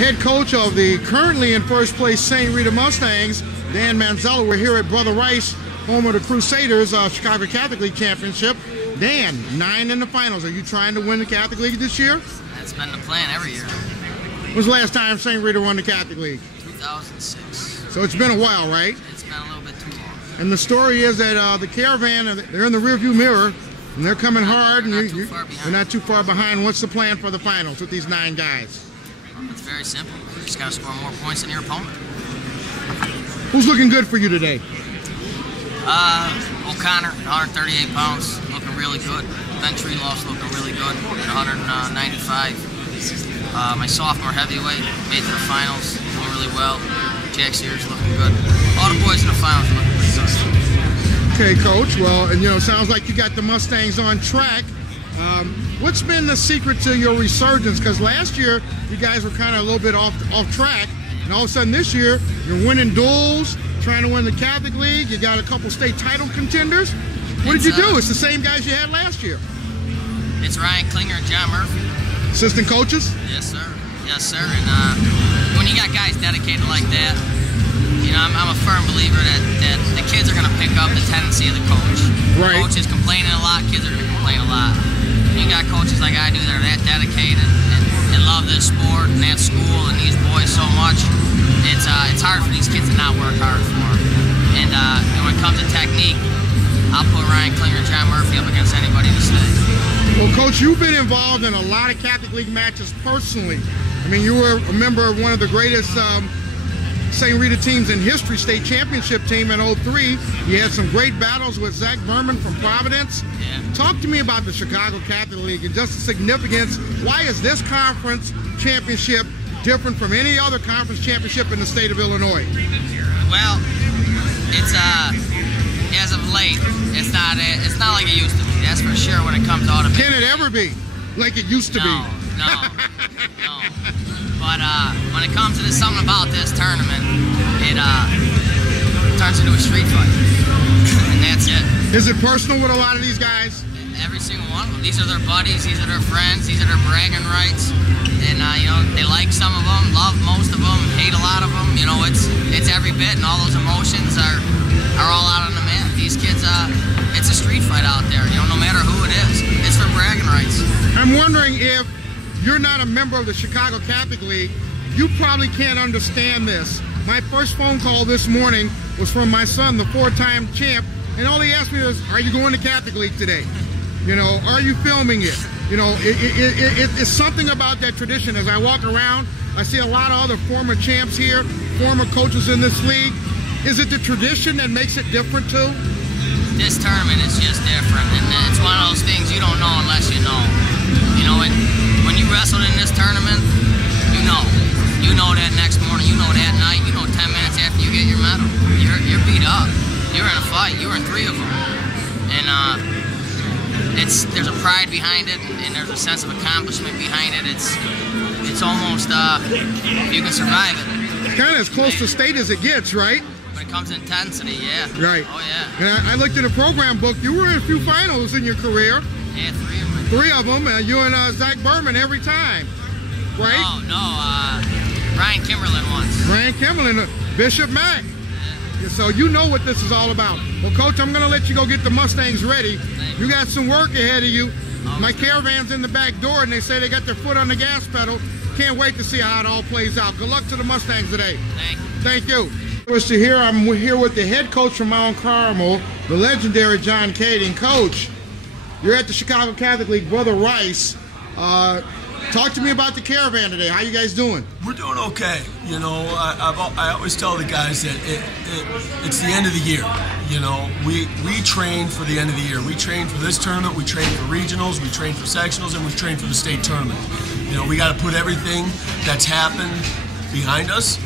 head coach of the currently in first place St. Rita Mustangs, Dan Manzella. We're here at Brother Rice, home of the Crusaders Chicago Catholic League Championship. Dan, 9 in the finals. Are you trying to win the Catholic League this year? That's been the plan every year. When was the last time St. Rita won the Catholic League? 2006. So it's been a while, right? It's been a little bit too long. And the story is that the Caravan, they're in the rearview mirror, and they're coming hard, and you're not too far behind. What's the plan for the finals with these 9 guys? It's very simple. You just got to score more points than your opponent. Who's looking good for you today? O'Connor, 138 pounds, looking really good. Ben Treeloff's looking really good at 195. My sophomore heavyweight made to the finals, doing really well. Jack Sears looking good. All the boys in the finals are looking pretty good. Okay, Coach. Well, and you know, it sounds like you got the Mustangs on track. What's been the secret to your resurgence? Because last year you guys were kind of a little bit off track, and all of a sudden this year you're winning duels, trying to win the Catholic League. You got a couple state title contenders. What did you do? It's the same guys you had last year. It's Ryan Klinger and John Murphy. Assistant coaches? Yes, sir. Yes, sir. And when you got guys dedicated like that, you know, I'm a firm believer that the kids are going to pick up the tendency of the coach. Right. The coach is complaining a lot, kids are going to complain a lot. You got coaches like I do that are that dedicated and love this sport and that school and these boys so much. It's hard for these kids to not work hard for them. And when it comes to technique, I'll put Ryan Klinger and John Murphy up against anybody in the state. Well, Coach, you've been involved in a lot of Catholic League matches personally. I mean, you were a member of one of the greatest St. Rita teams in history, state championship team in '03. You had some great battles with Zach Berman from Providence. Yeah. Talk to me about the Chicago Catholic League and just the significance. Why is this conference championship different from any other conference championship in the state of Illinois? Well, it's as of late, it's not like it used to be. That's for sure. When it comes to all the Can it ever be like it used to be? No. But when it comes to this, something about this tournament, it turns into a street fight, and that's it. Is it personal with a lot of these guys? Every single one of them. These are their buddies. These are their friends. These are their bragging rights. And you know, they like some of them, love most of them, hate a lot of them. You know, it's every bit, and all those emotions are all out on the mat. These kids, it's a street fight out there. You know, no matter who it is, it's for bragging rights. I'm wondering if you're not a member of the Chicago Catholic League, you probably can't understand this. My first phone call this morning was from my son, the 4-time champ, and all he asked me was, are you going to Catholic League today? You know, are you filming it? You know, it's something about that tradition. As I walk around, I see a lot of other former champs here, former coaches in this league. Is it the tradition that makes it different too? This tournament is just different, and it's one of those things you don't know unless you know. You know, when you wrestled in this tournament, you know that next morning, you know that night, you know 10 minutes after you get your medal, you're beat up. You're in a fight. You were in 3 of them, and there's a pride behind it, and there's a sense of accomplishment behind it. It's almost you can survive it. It's kind of as close to state as it gets, right? When it comes to intensity, yeah. Right. Oh yeah. And I looked at the program book. You were in a few finals in your career. Yeah, 3 of them. 3 of them. You and Zach Berman every time, right? No. Ryan Kimberlin once. Ryan Kimberlin, Bishop Mack. Yeah. So you know what this is all about. Well, Coach, I'm going to let you go get the Mustangs ready. You got some work ahead of you. My Caravan's in the back door, and they say they got their foot on the gas pedal. Can't wait to see how it all plays out. Good luck to the Mustangs today. Thank you. I'm here with the head coach from Mount Carmel, the legendary John Kading. Coach, you're at the Chicago Catholic League, Brother Rice. Talk to me about the Caravan today. How you guys doing? We're doing okay. You know, I always tell the guys that it's the end of the year. You know, we train for the end of the year. We train for this tournament. We train for regionals. We train for sectionals, and we train for the state tournament. You know, we got to put everything that's happened behind us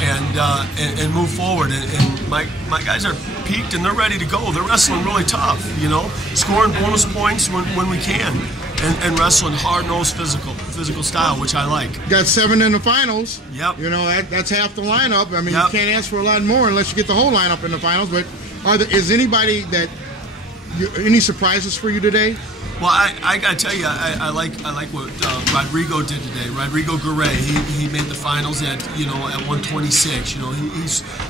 and move forward. And my guys are peaked and they're ready to go. They're wrestling really tough. You know, scoring bonus points when we can. And wrestling hard-nosed physical style, which I like. Got 7 in the finals. Yep. You know, that's half the lineup. I mean, yep. You can't ask for a lot more unless you get the whole lineup in the finals. But is anybody that Any surprises for you today? Well, I gotta tell you, I like what Rodrigo did today. Rodrigo Garay, he made the finals at 126.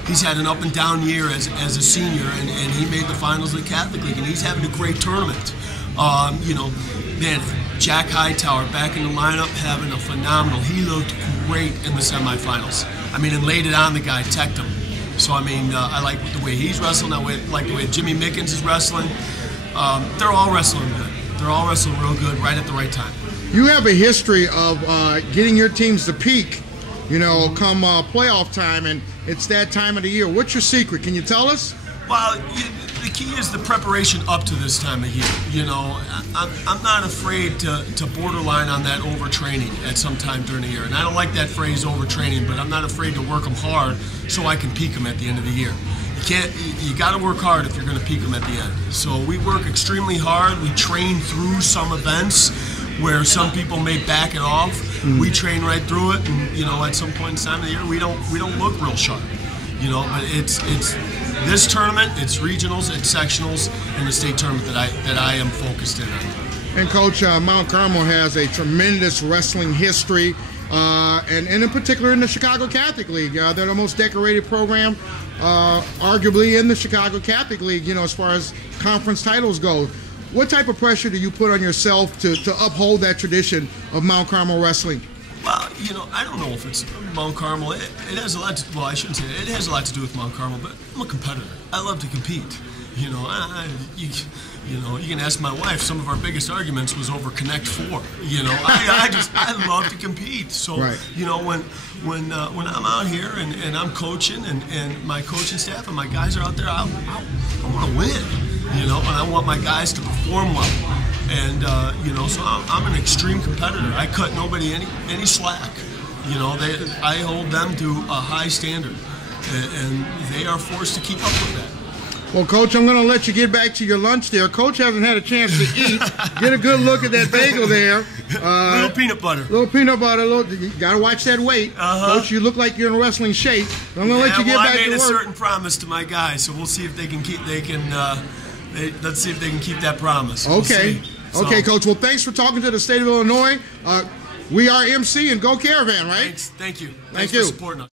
He's had an up and down year as a senior, and he made the finals of the Catholic League, and he's having a great tournament. Man, Jack Hightower back in the lineup, having a phenomenal. He looked great in the semifinals. I mean, and laid it on the guy, teched him. So I mean, I like the way he's wrestling. I like the way Jimmy Mickens is wrestling. They're all wrestling good. They're all wrestling real good, right at the right time. You have a history of getting your teams to peak, come playoff time, and it's that time of the year. What's your secret? Can you tell us? Well, the key is the preparation up to this time of year. I'm not afraid to borderline on that overtraining at some time during the year. And I don't like that phrase overtraining, but I'm not afraid to work them hard so I can peak them at the end of the year. You got to work hard if you're going to peak them at the end. So we work extremely hard. We train through some events where some people may back it off. We train right through it, and at some point in time of the year we don't look real sharp. But it's this tournament, it's regionals, it's sectionals, and the state tournament that I am focused in on. And Coach, Mount Carmel has a tremendous wrestling history, and in particular in the Chicago Catholic League. They're the most decorated program, arguably, in the Chicago Catholic League, as far as conference titles go. What type of pressure do you put on yourself to uphold that tradition of Mount Carmel wrestling? Well, I don't know if it's Mount Carmel. It has a lot to, well, I shouldn't say it has a lot to do with Mount Carmel, but I'm a competitor. I love to compete. You can ask my wife. Some of our biggest arguments was over Connect 4. I love to compete. So, right. When I'm out here and I'm coaching and my coaching staff and my guys are out there, I want to win. And I want my guys to perform well. And so I'm an extreme competitor. I cut nobody any slack. I hold them to a high standard, and they are forced to keep up with that. Well, Coach, I'm going to let you get back to your lunch there. Coach hasn't had a chance to eat. Get a good look at that bagel there. Little peanut butter. You got to watch that weight. Coach, you look like you're in wrestling shape. I'm going to let you get back to work. I made a certain promise to my guys, so we'll see if they can keep. Let's see if they can keep that promise. Okay. We'll okay, Coach. Well, thanks for talking to the state of Illinois. We are MC and Go Caravan, right? Thanks. Thank you. Thank you for supporting us.